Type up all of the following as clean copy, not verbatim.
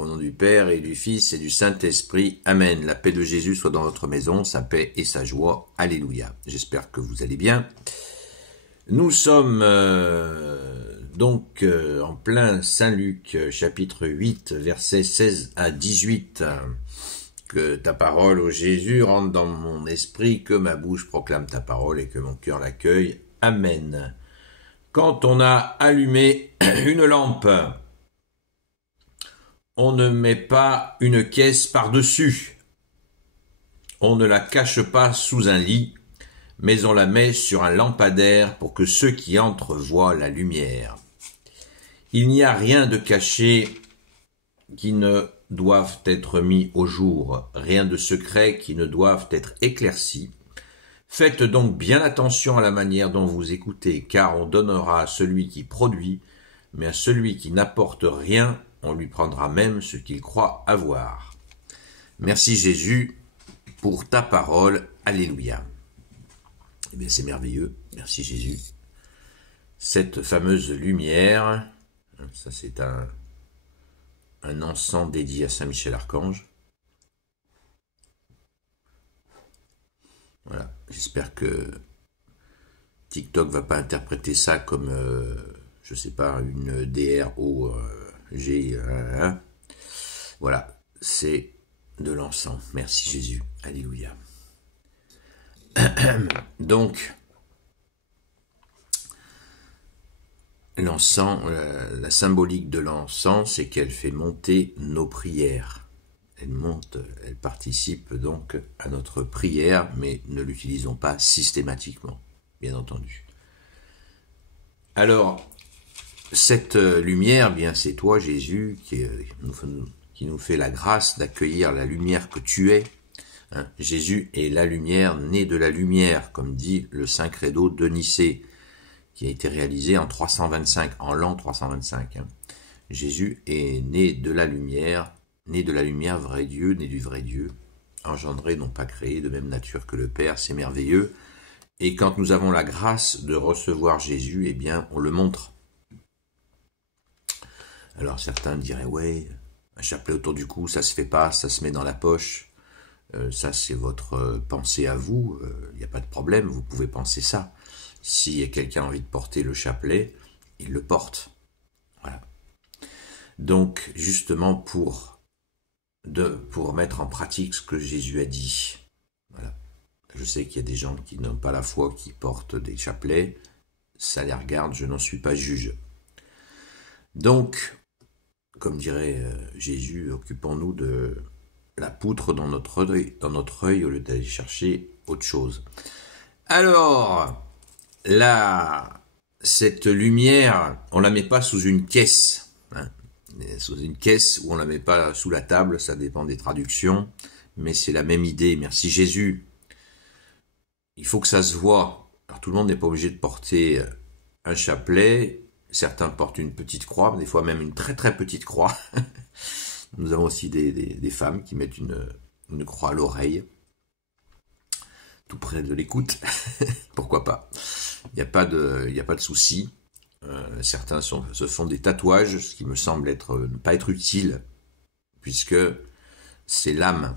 Au nom du Père et du Fils et du Saint-Esprit. Amen. La paix de Jésus soit dans votre maison, sa paix et sa joie. Alléluia. J'espère que vous allez bien. Nous sommes en plein Saint-Luc, chapitre 8, versets 16 à 18. Que ta parole, ô Jésus, rentre dans mon esprit, que ma bouche proclame ta parole et que mon cœur l'accueille. Amen. Quand on a allumé une lampe, on ne met pas une caisse par-dessus. On ne la cache pas sous un lit, mais on la met sur un lampadaire pour que ceux qui entrent voient la lumière. Il n'y a rien de caché qui ne doive être mis au jour, rien de secret qui ne doive être éclairci. Faites donc bien attention à la manière dont vous écoutez, car on donnera à celui qui produit, mais à celui qui n'apporte rien, on lui prendra même ce qu'il croit avoir. Merci Jésus pour ta parole. Alléluia. Eh bien, c'est merveilleux. Merci Jésus. Cette fameuse lumière, ça c'est un encens dédié à Saint Michel Archange. Voilà. J'espère que TikTok va pas interpréter ça comme, je sais pas, une DROG. Voilà, c'est de l'encens. Merci Jésus. Alléluia. Donc, l'encens, la symbolique de l'encens, c'est qu'elle fait monter nos prières. Elle participe donc à notre prière, mais ne l'utilisons pas systématiquement, bien entendu. Alors, cette lumière, bien c'est toi Jésus qui nous fait la grâce d'accueillir la lumière que tu es. Hein, Jésus est la lumière, née de la lumière, comme dit le Saint Credo de Nicée, qui a été réalisé en 325, en l'an 325. Hein. Jésus est né de la lumière, vrai Dieu, né du vrai Dieu, engendré, non pas créé, de même nature que le Père, c'est merveilleux. Et quand nous avons la grâce de recevoir Jésus, eh bien, on le montre. Alors certains diraient, ouais, un chapelet autour du cou, ça se fait pas, ça se met dans la poche. Ça, c'est votre pensée à vous. Il n'y a pas de problème, vous pouvez penser ça. Si quelqu'un a envie de porter le chapelet, il le porte. Voilà. Donc, justement, pour mettre en pratique ce que Jésus a dit. Voilà. Je sais qu'il y a des gens qui n'ont pas la foi, qui portent des chapelets. Ça les regarde, je n'en suis pas juge. Donc, comme dirait Jésus, occupons-nous de la poutre dans notre œil au lieu d'aller chercher autre chose. Alors, cette lumière, on la met pas sous une caisse, hein, sous une caisse ou on la met pas sous la table, ça dépend des traductions, mais c'est la même idée. Merci Jésus. Il faut que ça se voit. Alors tout le monde n'est pas obligé de porter un chapelet. Certains portent une petite croix, des fois même une très très petite croix. Nous avons aussi des femmes qui mettent une croix à l'oreille, tout près de l'écoute. Pourquoi pas? Il n'y a pas de souci. Certains se font des tatouages, ce qui me semble ne pas être utile, puisque c'est l'âme.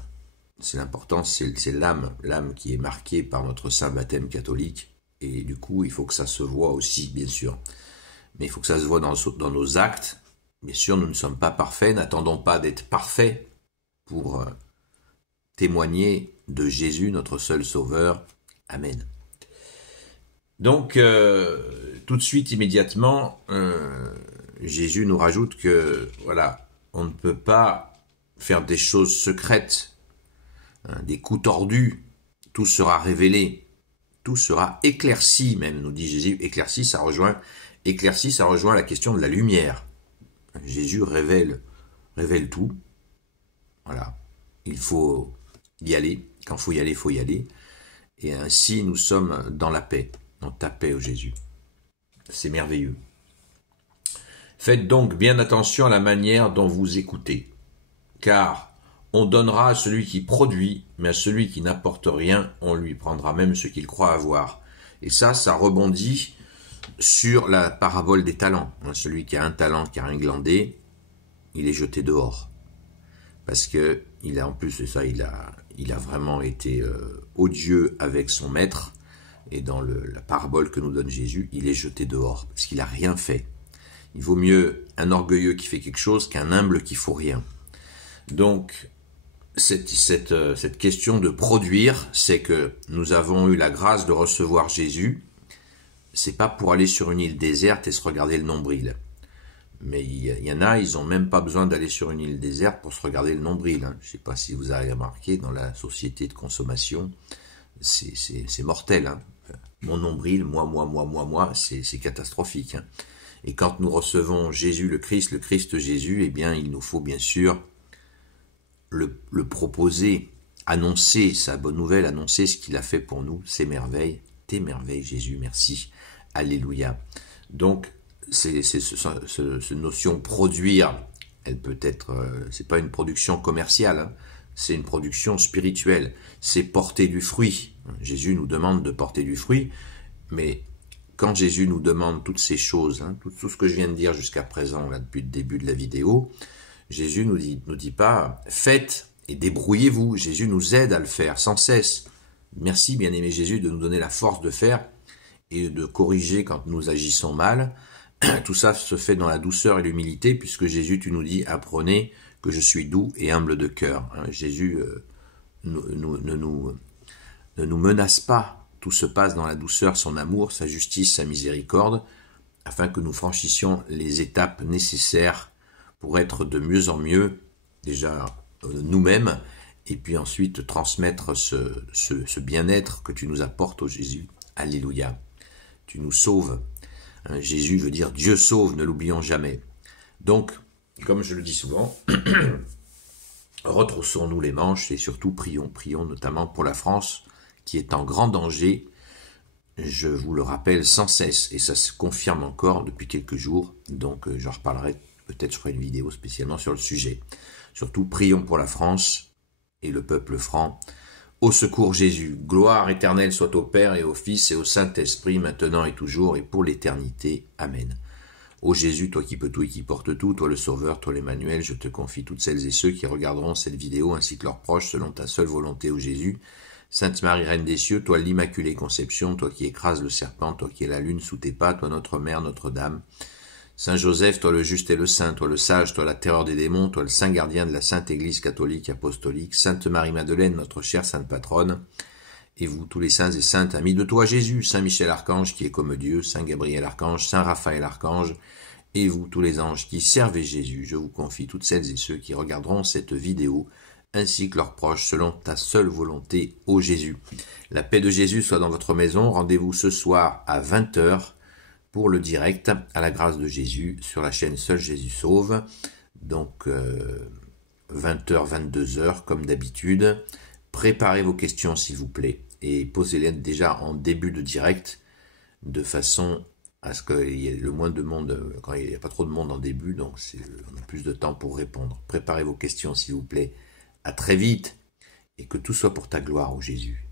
C'est l'important, c'est l'âme qui est marquée par notre saint baptême catholique. Et du coup, il faut que ça se voit aussi, bien sûr. Mais il faut que ça se voit dans nos actes. Bien sûr, nous ne sommes pas parfaits, n'attendons pas d'être parfaits pour témoigner de Jésus, notre seul sauveur. Amen. Donc, tout de suite, immédiatement, Jésus nous rajoute que, voilà, on ne peut pas faire des choses secrètes, hein, des coups tordus, tout sera révélé, tout sera éclairci, même, nous dit Jésus. Éclairci, ça rejoint la question de la lumière. Jésus révèle tout. Voilà. Il faut y aller. Quand il faut y aller. Et ainsi, nous sommes dans la paix. Dans ta paix, ô Jésus. C'est merveilleux. Faites donc bien attention à la manière dont vous écoutez. Car on donnera à celui qui produit, mais à celui qui n'apporte rien, on lui prendra même ce qu'il croit avoir. Et ça rebondit sur la parabole des talents. Celui qui a un talent, qui a un glandé, il est jeté dehors. parce que il a en plus de ça, il a vraiment été odieux avec son maître, et dans la parabole que nous donne Jésus, il est jeté dehors, parce qu'il n'a rien fait. Il vaut mieux un orgueilleux qui fait quelque chose qu'un humble qui ne faut rien. Donc, cette question de produire, c'est que nous avons eu la grâce de recevoir Jésus. C'est pas pour aller sur une île déserte et se regarder le nombril. Mais il y en a, ils n'ont même pas besoin d'aller sur une île déserte pour se regarder le nombril. Je ne sais pas si vous avez remarqué, dans la société de consommation, c'est mortel. Mon nombril, moi, c'est catastrophique. Et quand nous recevons Jésus le Christ Jésus, eh bien, il nous faut bien sûr le proposer, annoncer sa bonne nouvelle, annoncer ce qu'il a fait pour nous, ses merveilles, tes merveilles Jésus, merci, alléluia. Donc, cette notion produire, elle peut être, c'est pas une production commerciale, c'est une production spirituelle, c'est porter du fruit. Jésus nous demande de porter du fruit, mais quand Jésus nous demande toutes ces choses, tout ce que je viens de dire jusqu'à présent, là, depuis le début de la vidéo, Jésus nous dit pas « faites et débrouillez-vous ». Jésus nous aide à le faire sans cesse. Merci, bien-aimé Jésus, de nous donner la force de faire et de corriger quand nous agissons mal. Tout ça se fait dans la douceur et l'humilité, puisque Jésus, tu nous dis « apprenez que je suis doux et humble de cœur ». Jésus ne nous menace pas. Tout se passe dans la douceur, son amour, sa justice, sa miséricorde, afin que nous franchissions les étapes nécessaires pour être de mieux en mieux, déjà nous-mêmes, et puis ensuite transmettre ce bien-être que tu nous apportes, ô Jésus. Alléluia. Tu nous sauves. Jésus veut dire Dieu sauve, ne l'oublions jamais. Donc, comme je le dis souvent, retroussons-nous les manches et surtout prions. Prions notamment pour la France, qui est en grand danger. Je vous le rappelle sans cesse, et ça se confirme encore depuis quelques jours, donc j'en reparlerai. Peut-être je ferai une vidéo spécialement sur le sujet. Surtout, prions pour la France et le peuple franc. Au secours Jésus, gloire éternelle soit au Père et au Fils et au Saint-Esprit, maintenant et toujours et pour l'éternité. Amen. Ô Jésus, toi qui peux tout et qui portes tout, toi le Sauveur, toi l'Emmanuel, je te confie toutes celles et ceux qui regarderont cette vidéo ainsi que leurs proches selon ta seule volonté, ô Jésus. Sainte Marie, Reine des cieux, toi l'Immaculée Conception, toi qui écrases le serpent, toi qui es la lune sous tes pas, toi notre Mère, Notre-Dame. Saint Joseph, toi le juste et le saint, toi le sage, toi la terreur des démons, toi le saint gardien de la Sainte Église catholique apostolique, Sainte Marie-Madeleine, notre chère Sainte Patronne, et vous tous les saints et saintes amis de toi Jésus, Saint Michel Archange qui est comme Dieu, Saint Gabriel Archange, Saint Raphaël Archange, et vous tous les anges qui servez Jésus, je vous confie toutes celles et ceux qui regarderont cette vidéo, ainsi que leurs proches, selon ta seule volonté, ô Jésus. La paix de Jésus soit dans votre maison, rendez-vous ce soir à 20h, pour le direct à la grâce de Jésus sur la chaîne Seul Jésus Sauve. Donc 20h, 22h comme d'habitude. Préparez vos questions s'il vous plaît et posez-les déjà en début de direct de façon à ce qu'il y ait le moins de monde, quand il n'y a pas trop de monde en début, donc on a plus de temps pour répondre. Préparez vos questions s'il vous plaît. À très vite et que tout soit pour ta gloire, ô Jésus.